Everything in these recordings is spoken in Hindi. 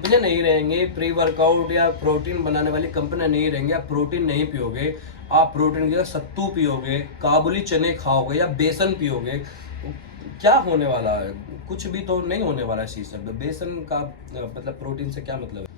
कंपनियां नहीं रहेंगी, प्री वर्कआउट या प्रोटीन बनाने वाली कंपनियां नहीं रहेंगी, आप प्रोटीन नहीं पियोगे, आप प्रोटीन की जगह सत्तू पियोगे, काबुली चने खाओगे या बेसन पियोगे, क्या होने वाला है? कुछ भी तो नहीं होने वाला है इस चीज़ से। बेसन का मतलब प्रोटीन से क्या मतलब है?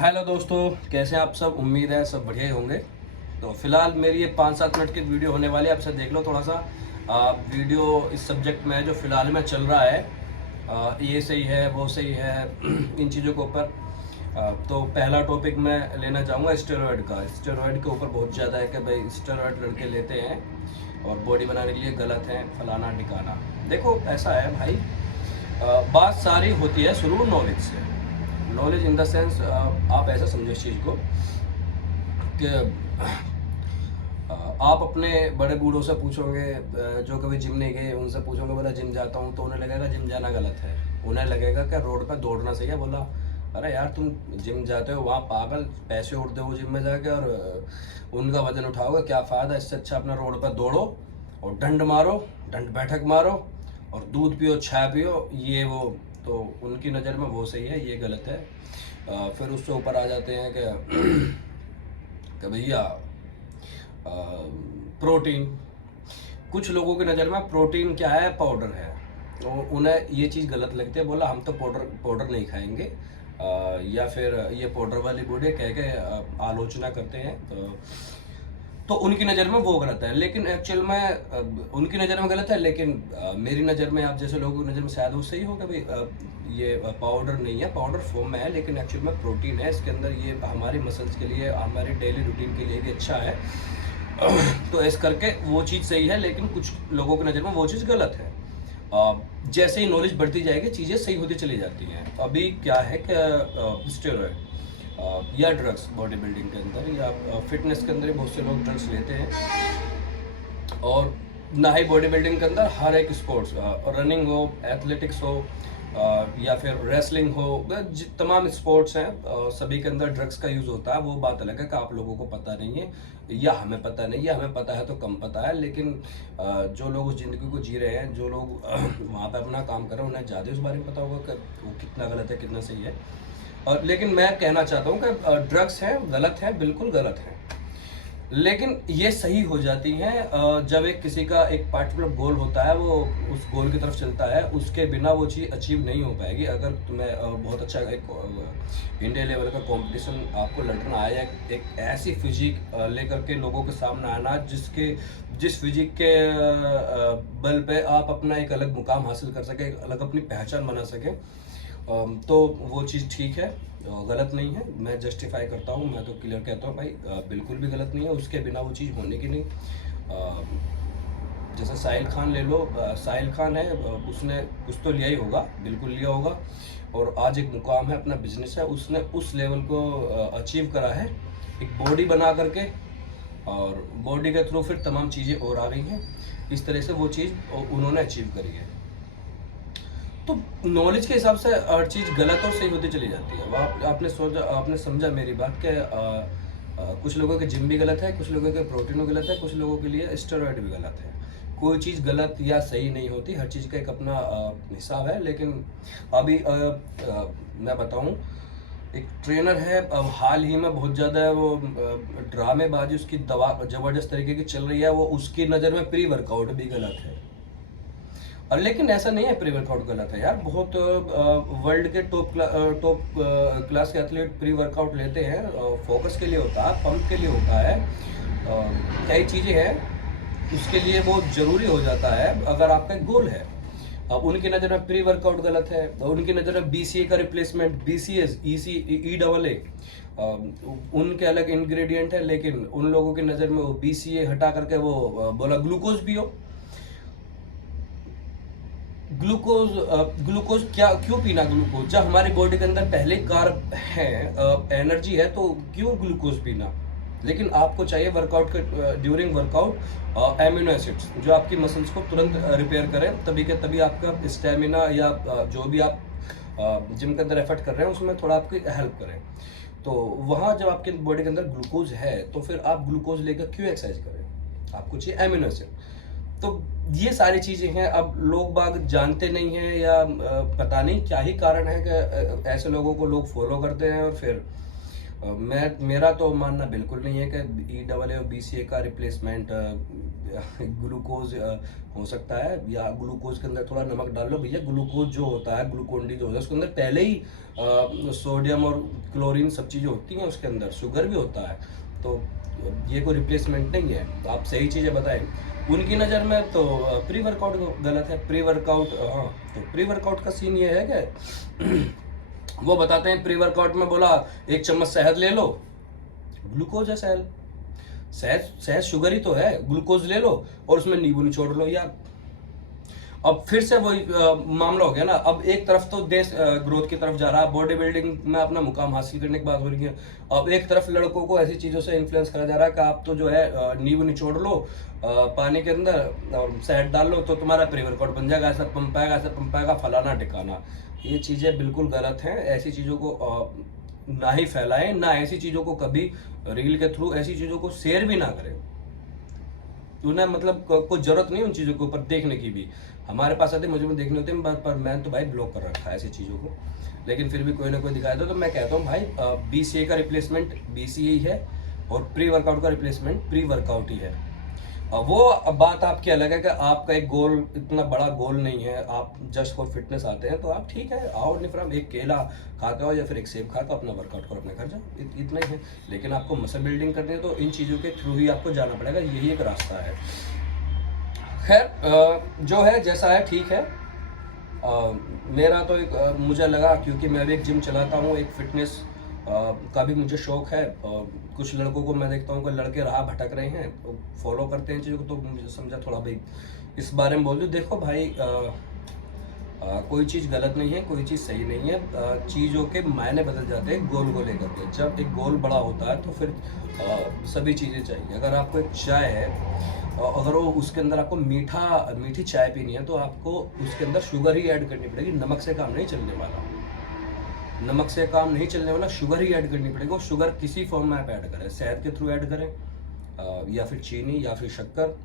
हेलो दोस्तों, कैसे हैं आप सब? उम्मीद है सब बढ़िया ही होंगे। तो फिलहाल मेरी ये 5-7 मिनट की वीडियो होने वाली है, आपसे देख लो थोड़ा सा वीडियो इस सब्जेक्ट में जो फिलहाल में चल रहा है। ये सही है, वो सही है, इन चीज़ों के ऊपर। तो पहला टॉपिक मैं लेना चाहूँगा स्टेरॉयड का। स्टेरॉयड के ऊपर बहुत ज़्यादा है कि भाई स्टेरॉयड लड़के लेते हैं और बॉडी बनाने के लिए गलत है, फलाना ढिकाना। देखो ऐसा है भाई, बात सारी होती है शुरू नॉलेज से। नॉलेज इन द सेंस, आप ऐसा समझो इस चीज़ को कि आप अपने बड़े बूढ़ों से पूछोगे जो कभी जिम नहीं गए, उनसे पूछोगे बोला जिम जाता हूँ, तो उन्हें लगेगा जिम जाना गलत है। उन्हें लगेगा कि रोड पर दौड़ना सही है। बोला अरे यार तुम जिम जाते हो, वहाँ पागल पैसे उड़ते हो जिम में जाके और उनका वजन उठाओगे, क्या फ़ायदा? इससे अच्छा अपना रोड पर दौड़ो और डंड मारो, डंड बैठक मारो और दूध पियो, चाय पियो, ये वो। तो उनकी नज़र में वो सही है, ये गलत है। फिर उससे ऊपर आ जाते हैं कि भैया प्रोटीन। कुछ लोगों की नज़र में प्रोटीन क्या है? पाउडर है। तो उन्हें ये चीज़ गलत लगती है। बोला हम तो पाउडर नहीं खाएंगे, या फिर ये पाउडर वाली बूढ़े कह के आलोचना करते हैं। तो उनकी नज़र में वो गलत है, लेकिन एक्चुअल में उनकी नज़र में गलत है, लेकिन मेरी नज़र में, आप जैसे लोगों की नज़र में शायद वो सही हो कि भाई ये पाउडर नहीं है, पाउडर फॉर्म में है, लेकिन एक्चुअल में प्रोटीन है इसके अंदर। ये हमारी मसल्स के लिए, हमारी डेली रूटीन के लिए भी अच्छा है। तो इस करके वो चीज़ सही है, लेकिन कुछ लोगों की नज़र में वो चीज़ गलत है। जैसे ही नॉलेज बढ़ती जाएगी चीज़ें सही होती चली जाती हैं। अभी क्या है कि स्टेरॉयड या ड्रग्स बॉडी बिल्डिंग के अंदर या फिटनेस के अंदर बहुत से लोग ड्रग्स लेते हैं। और ना ही बॉडी बिल्डिंग के अंदर, हर एक स्पोर्ट्स, रनिंग हो, एथलेटिक्स हो, या फिर रेसलिंग हो, तमाम स्पोर्ट्स हैं, सभी के अंदर ड्रग्स का यूज़ होता है। वो बात अलग है कि आप लोगों को पता नहीं है या हमें पता नहीं है, हमें पता है तो कम पता है। लेकिन जो लोग उस ज़िंदगी को जी रहे हैं, जो लोग वहाँ पे अपना काम कर रहे हैं, उन्हें ज़्यादा उस बारे में पता होगा कि वो कितना गलत है, कितना सही है। लेकिन मैं कहना चाहता हूँ कि ड्रग्स हैं, गलत है, बिल्कुल गलत है, लेकिन ये सही हो जाती हैं जब एक किसी का एक पार्टिकुलर गोल होता है, वो उस गोल की तरफ चलता है। उसके बिना वो चीज़ अचीव नहीं हो पाएगी। अगर तुम्हें बहुत अच्छा एक इंडिया लेवल का कंपटीशन आपको लड़ना आया, एक ऐसी फिजिक लेकर के लोगों के सामने आना जिस फिजिक के बल पे आप अपना एक अलग मुकाम हासिल कर सके, एक अलग अपनी पहचान बना सके, तो वो चीज़ ठीक है, गलत नहीं है। मैं जस्टिफाई करता हूँ, मैं तो क्लियर कहता हूँ भाई, बिल्कुल भी गलत नहीं है। उसके बिना वो चीज़ होने की नहीं। जैसे साहिल खान ले लो, साहिल खान है, उसने कुछ तो लिया ही होगा, बिल्कुल लिया होगा, और आज एक मुकाम है, अपना बिजनेस है, उसने उस लेवल को अचीव करा है एक बॉडी बना करके, और बॉडी के थ्रू फिर तमाम चीज़ें और आ गई हैं। इस तरह से वो चीज़ उन्होंने अचीव करी है। तो नॉलेज के हिसाब से हर चीज़ गलत और सही होती चली जाती है। वो आपने समझा मेरी बात कि कुछ लोगों के जिम भी गलत है, कुछ लोगों के प्रोटीन भी गलत है, कुछ लोगों के लिए स्टेरॉयड भी गलत है। कोई चीज़ गलत या सही नहीं होती, हर चीज़ का एक अपना हिसाब है। लेकिन अभी मैं बताऊं, एक ट्रेनर है, अब हाल ही में बहुत ज़्यादा वो ड्रामेबाजी उसकी दवा ज़बरदस्त तरीके की चल रही है, वो उसकी नज़र में प्री वर्कआउट भी गलत है। और लेकिन ऐसा नहीं है प्री वर्कआउट गलत है यार। बहुत वर्ल्ड के टॉप क्लास के एथलीट प्री वर्कआउट लेते हैं, फोकस के लिए होता है, पंप के लिए होता है, कई चीज़ें हैं, उसके लिए वो ज़रूरी हो जाता है अगर आपका एक गोल है। अब उनकी नज़र में प्री वर्कआउट गलत है, उनकी नज़र में BCA का रिप्लेसमेंट BCS ECE उनके अलग इंग्रेडिएंट है, लेकिन उन लोगों की नज़र में वो BCA हटा करके वो बोला ग्लूकोज पियो। ग्लूकोज क्यों पीना? ग्लूकोज जब हमारी बॉडी के अंदर पहले कार्ब है, एनर्जी है, तो क्यों ग्लूकोज पीना? लेकिन आपको चाहिए वर्कआउट के ड्यूरिंग वर्कआउट एमिनो एसिड्स जो आपकी मसल्स को तुरंत रिपेयर करें, तभी के तभी आपका स्टेमिना या जो भी आप जिम के अंदर एफर्ट कर रहे हैं उसमें थोड़ा आपकी हेल्प करें। तो वहाँ जब आपके बॉडी के अंदर ग्लूकोज है, तो फिर आप ग्लूकोज लेकर क्यों एक्सरसाइज करें? आपको चाहिए एमिनो एसिड। तो ये सारी चीज़ें हैं। अब लोग बाग जानते नहीं हैं या पता नहीं क्या ही कारण है कि ऐसे लोगों को लोग फॉलो करते हैं। और फिर मेरा तो मानना बिल्कुल नहीं है कि ई डबल ए और BCA का रिप्लेसमेंट ग्लूकोज हो सकता है, या ग्लूकोज के अंदर थोड़ा नमक डाल लो। भैया ग्लूकोज जो होता है, ग्लूकोन डी जो होता है, उसके अंदर पहले ही सोडियम और क्लोरीन सब चीज़ें होती हैं, उसके अंदर शुगर भी होता है। तो ये कोई रिप्लेसमेंट नहीं है। आप सही चीज़ें बताएं। उनकी नज़र में तो प्री वर्कआउट गलत है। प्री वर्कआउट, हाँ, तो प्री वर्कआउट का सीन ये है कि वो बताते हैं प्री वर्कआउट में बोला 1 चम्मच शहद ले लो, ग्लूकोज है शहद, शहद शुगर ही तो है, ग्लूकोज ले लो और उसमें नींबू निचोड़ लो यार। अब फिर से वही मामला हो गया ना। अब एक तरफ तो देश ग्रोथ की तरफ जा रहा है, बॉडी बिल्डिंग में अपना मुकाम हासिल करने की बात हो रही है। अब एक तरफ लड़कों को ऐसी चीज़ों से इन्फ्लुएंस करा जा रहा है कि आप तो जो है नींबू निचोड़ लो पानी के अंदर और शहद डाल लो तो तुम्हारा प्री वर्कआउट बन जाएगा, ऐसा पंप आएगा, ऐसा पंप आएगा, फलाना ठिकाना। ये चीज़ें बिल्कुल गलत हैं। ऐसी चीज़ों को ना ही फैलाएं, ना ऐसी चीज़ों को कभी रील के थ्रू ऐसी चीज़ों को शेयर भी ना करें। उन्हें मतलब कोई जरूरत नहीं उन चीज़ों के ऊपर देखने की भी। हमारे पास आते मुझे भी देखने होते हैं, पर मैंने तो भाई ब्लॉक कर रखा है ऐसी चीज़ों को। लेकिन फिर भी कोई ना कोई दिखाया तो मैं कहता हूँ भाई BCA का रिप्लेसमेंट BCA ही है और प्री वर्कआउट का रिप्लेसमेंट प्री वर्कआउट ही है। वो बात आपकी अलग है कि आपका एक गोल इतना बड़ा गोल नहीं है, आप जस्ट फॉर फिटनेस आते हैं, तो आप ठीक है आओ निफ्राम, एक केला खा के आओ या फिर एक सेब खा के अपना वर्कआउट करो, अपने घर जाओ, इतना ही है। लेकिन आपको मसल बिल्डिंग करनी है तो इन चीज़ों के थ्रू ही आपको जाना पड़ेगा, यही एक रास्ता है। खैर जो है जैसा है ठीक है। मेरा तो एक मुझे लगा, क्योंकि मैं भी एक जिम चलाता हूँ, एक फिटनेस का भी मुझे शौक है। कुछ लड़कों को मैं देखता हूँ कि लड़के राह भटक रहे हैं तो फॉलो करते हैं चीज़ों को, तो मुझे समझा थोड़ा भाई इस बारे में बोल दूँ। देखो भाई कोई चीज़ गलत नहीं है, कोई चीज़ सही नहीं है। चीज़ों के मायने बदल जाते हैं गोल को लेकर के। जब एक गोल बड़ा होता है तो फिर सभी चीज़ें चाहिए। अगर आपको एक चाय है, अगर वो उसके अंदर आपको मीठी चाय पीनी है तो आपको उसके अंदर शुगर ही ऐड करनी पड़ेगी। नमक से काम नहीं चलने वाला, नमक से काम नहीं चलने वाला, शुगर ही ऐड करनी पड़ेगी। और शुगर किसी फॉर्म में आप ऐड करें, शहद के थ्रू ऐड करें या फिर चीनी या फिर शक्कर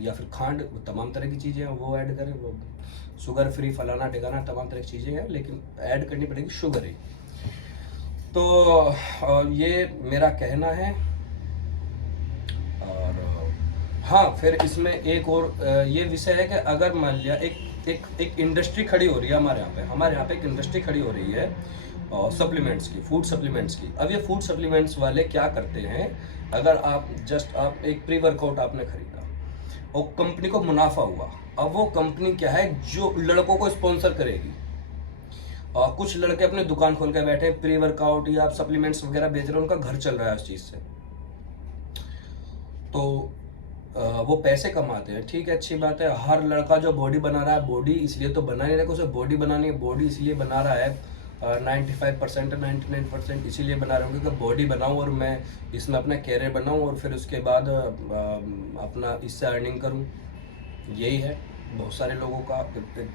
या फिर खांड, तमाम तरह की चीज़ें हैं वो ऐड करें। वो शुगर फ्री फलाना ठिकाना तमाम तरह की चीज़ें हैं, लेकिन ऐड करनी पड़ेगी शुगर ही। तो ये मेरा कहना है। और हाँ, फिर इसमें एक और ये विषय है कि अगर मान लिया एक इंडस्ट्री खड़ी हो रही है हमारे यहाँ पे एक इंडस्ट्री खड़ी हो रही है सप्लीमेंट्स की, फूड सप्लीमेंट्स की। अब ये फूड सप्लीमेंट्स वाले क्या करते हैं, अगर आप एक प्री वर्कआउट आपने खरीदा और कंपनी को मुनाफा हुआ, अब वो कंपनी क्या है जो लड़कों को स्पॉन्सर करेगी। कुछ लड़के अपने दुकान खोल के बैठे प्री वर्कआउट या सप्लीमेंट्स वगैरह बेच रहे हैं, उनका घर चल रहा है उस चीज़ से, तो वो पैसे कमाते हैं। ठीक है, अच्छी बात है। हर लड़का जो बॉडी बना रहा है, बॉडी इसलिए तो बना नहीं रहा कि उसे बॉडी बनानी है, बॉडी इसलिए बना रहा है 95% 99% इसीलिए बना रहा हूँ कि बॉडी बनाऊँ और मैं इसमें अपना कैरियर बनाऊँ और फिर उसके बाद अपना इससे अर्निंग करूँ। यही है बहुत सारे लोगों का,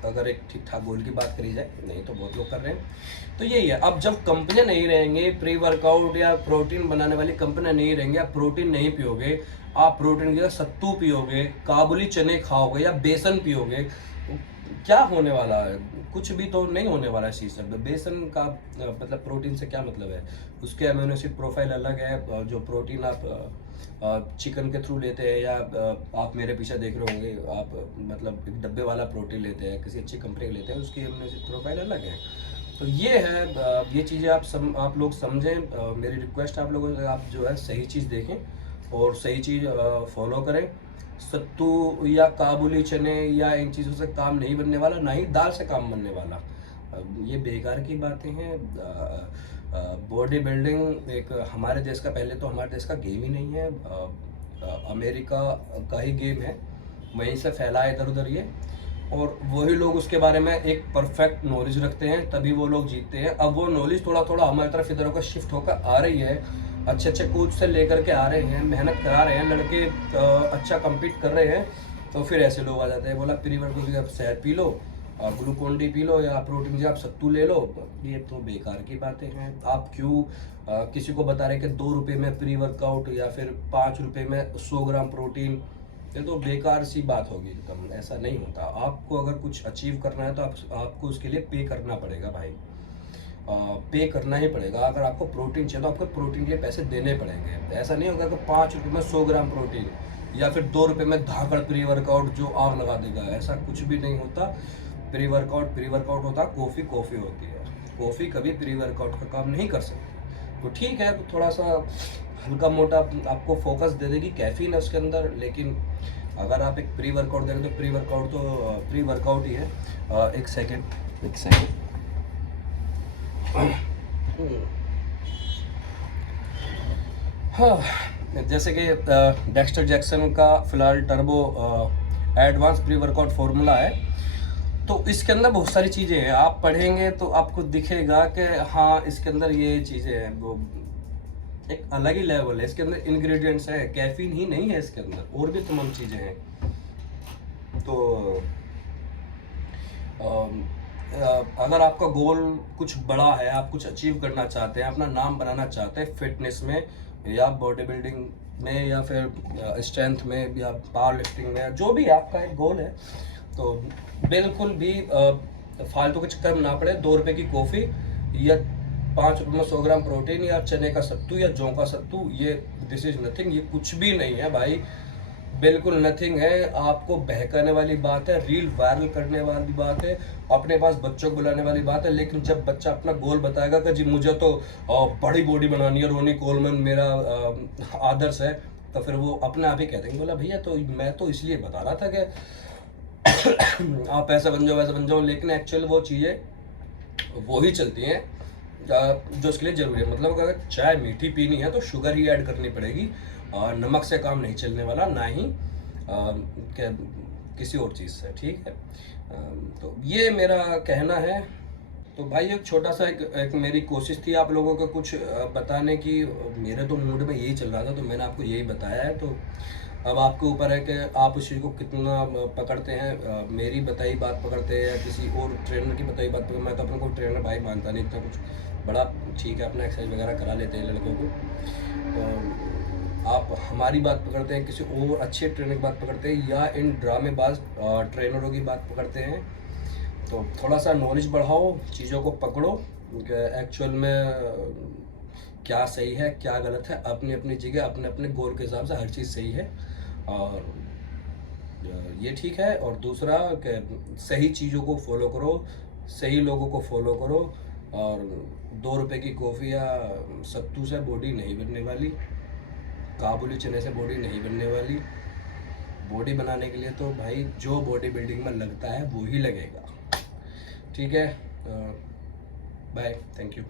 अगर एक ठीक ठाक गोल की बात करी जाए, नहीं तो बहुत लोग कर रहे हैं। तो यही है। अब जब कंपनियां नहीं रहेंगे, प्री वर्कआउट या प्रोटीन बनाने वाली कंपनियां नहीं रहेंगे, आप प्रोटीन नहीं पियोगे, आप प्रोटीन की जगह सत्तू पियोगे, काबुली चने खाओगे या बेसन पियोगे, क्या होने वाला है? कुछ भी तो नहीं होने वाला है इस चीज़ से। बेसन का मतलब प्रोटीन से क्या मतलब है? उसके अमीनो एसिड प्रोफाइल अलग है। जो प्रोटीन आप चिकन के थ्रू लेते हैं या आप मेरे पीछे देख रहे होंगे, आप मतलब एक डब्बे वाला प्रोटीन लेते हैं, किसी अच्छी कंपनी का लेते हैं, उसकी अमीनो एसिड प्रोफाइल अलग है। तो ये है, ये चीज़ें आप लोग समझें। मेरी रिक्वेस्ट आप लोगों से, आप जो है सही चीज़ देखें और सही चीज़ फॉलो करें। सत्तू या काबुली चने या इन चीज़ों से काम नहीं बनने वाला, ना ही दाल से काम बनने वाला। ये बेकार की बातें हैं। बॉडी बिल्डिंग एक हमारे देश का, पहले तो हमारे देश का गेम ही नहीं है, अमेरिका का ही गेम है। वहीं से फैला है इधर उधर ये, और वही लोग उसके बारे में एक परफेक्ट नॉलेज रखते हैं, तभी वो लोग जीतते हैं। अब वो नॉलेज थोड़ा थोड़ा हमारी तरफ इधर होकर शिफ्ट होकर आ रही है। अच्छे अच्छे कोच से लेकर के आ रहे हैं, मेहनत करा रहे हैं लड़के, अच्छा कम्पीट कर रहे हैं। तो फिर ऐसे लोग आ जाते हैं, बोला प्री वर्कआउट की जगह शहद P low, Glucon D P low या प्रोटीन की जगह आप सत्तू ले लो। ये तो बेकार की बातें हैं। आप क्यों किसी को बता रहे कि 2 रुपये में प्री वर्कआउट या फिर 5 रुपये में 100 ग्राम प्रोटीन, ये तो बेकार सी बात होगी एकदम, ऐसा नहीं होता। आपको अगर कुछ अचीव करना है तो आपको उसके लिए पे करना पड़ेगा भाई, पे करना ही पड़ेगा। अगर आपको प्रोटीन चाहिए तो आपको प्रोटीन के लिए पैसे देने पड़ेंगे। ऐसा नहीं होगा कि 5 रुपये में 100 ग्राम प्रोटीन या फिर 2 रुपये में धाकड़ प्री वर्कआउट जो आग लगा देगा, ऐसा कुछ भी नहीं होता। प्री वर्कआउट होता है, कॉफ़ी होती है। कॉफ़ी कभी प्री वर्कआउट का काम नहीं कर सकती। तो ठीक है, तो थोड़ा सा हल्का मोटा आपको फोकस दे देगी कैफीन है उसके अंदर, लेकिन अगर आप एक प्री वर्कआउट दे रहे हो तो प्री वर्कआउट ही है। एक सेकेंड। हाँ, जैसे कि डेक्स्टर जैक्सन का फिलहाल turbo advance pre workout formula है, तो इसके अंदर बहुत सारी चीज़ें हैं। आप पढ़ेंगे तो आपको दिखेगा कि हाँ इसके अंदर ये चीज़ें हैं, वो एक अलग ही लेवल है। इसके अंदर इंग्रेडिएंट्स है, कैफीन ही नहीं है इसके अंदर, और भी तमाम चीज़ें हैं। तो अगर आपका गोल कुछ बड़ा है, आप कुछ अचीव करना चाहते हैं, अपना नाम बनाना चाहते हैं फिटनेस में या बॉडी बिल्डिंग में या फिर स्ट्रेंथ में या पावर लिफ्टिंग में, जो भी आपका एक गोल है, तो बिल्कुल भी फालतू के चक्कर में ना पड़े। 2 रुपये की कॉफ़ी या 5 रुपये में 100 ग्राम प्रोटीन या चने का सत्तू या जौ का सत्तू, ये दिस इज़ नथिंग, ये कुछ भी नहीं है भाई, बिल्कुल नथिंग है। आपको बहकाने वाली बात है, रील वायरल करने वाली बात है, अपने पास बच्चों को बुलाने वाली बात है। लेकिन जब बच्चा अपना गोल बताएगा कि जी मुझे तो बड़ी बॉडी बनानी है, रोनी कोलमैन मेरा आदर्श है, तो फिर वो अपने आप ही कह देंगे, बोला भैया तो मैं तो इसलिए बता रहा था कि आप ऐसा बन जाओ वैसा बन जाओ, लेकिन एक्चुअल वो चीज़ें वो ही चलती हैं जो उसके लिए ज़रूरी है। मतलब अगर चाय मीठी पीनी है तो शुगर ही ऐड करनी पड़ेगी, नमक से काम नहीं चलने वाला, ना ही किसी और चीज़ से, ठीक है। तो ये मेरा कहना है। तो भाई एक छोटा सा एक मेरी कोशिश थी आप लोगों को कुछ बताने की, मेरे तो मूड में यही चल रहा था तो मैंने आपको यही बताया है। तो अब आपके ऊपर है कि आप उस चीज़ को कितना पकड़ते हैं, मेरी बताई बात पकड़ते हैं या किसी और ट्रेनर की बताई बात पकड़ते। मैं तो अपने को ट्रेनर भाई मानता नहीं इतना कुछ, बड़ा ठीक है अपना एक्सरसाइज वगैरह करा लेते हैं लड़कों को। तो आप हमारी बात पकड़ते हैं, किसी और अच्छे ट्रेनर की बात पकड़ते हैं, या इन ड्रामेबाज ट्रेनरों की बात पकड़ते हैं। तो थोड़ा सा नॉलेज बढ़ाओ, चीज़ों को पकड़ो, एक्चुअल में क्या सही है क्या गलत है, अपनी अपनी जगह अपने अपने गोल के हिसाब से हर चीज़ सही है और ये ठीक है। और दूसरा कि सही चीज़ों को फॉलो करो, सही लोगों को फॉलो करो, और 2 रुपये की कॉफ़ी या सत्तू से बॉडी नहीं बनने वाली, काबुली चने से बॉडी नहीं बनने वाली। बॉडी बनाने के लिए तो भाई जो बॉडी बिल्डिंग में लगता है वो ही लगेगा, ठीक है। Bye, thank you.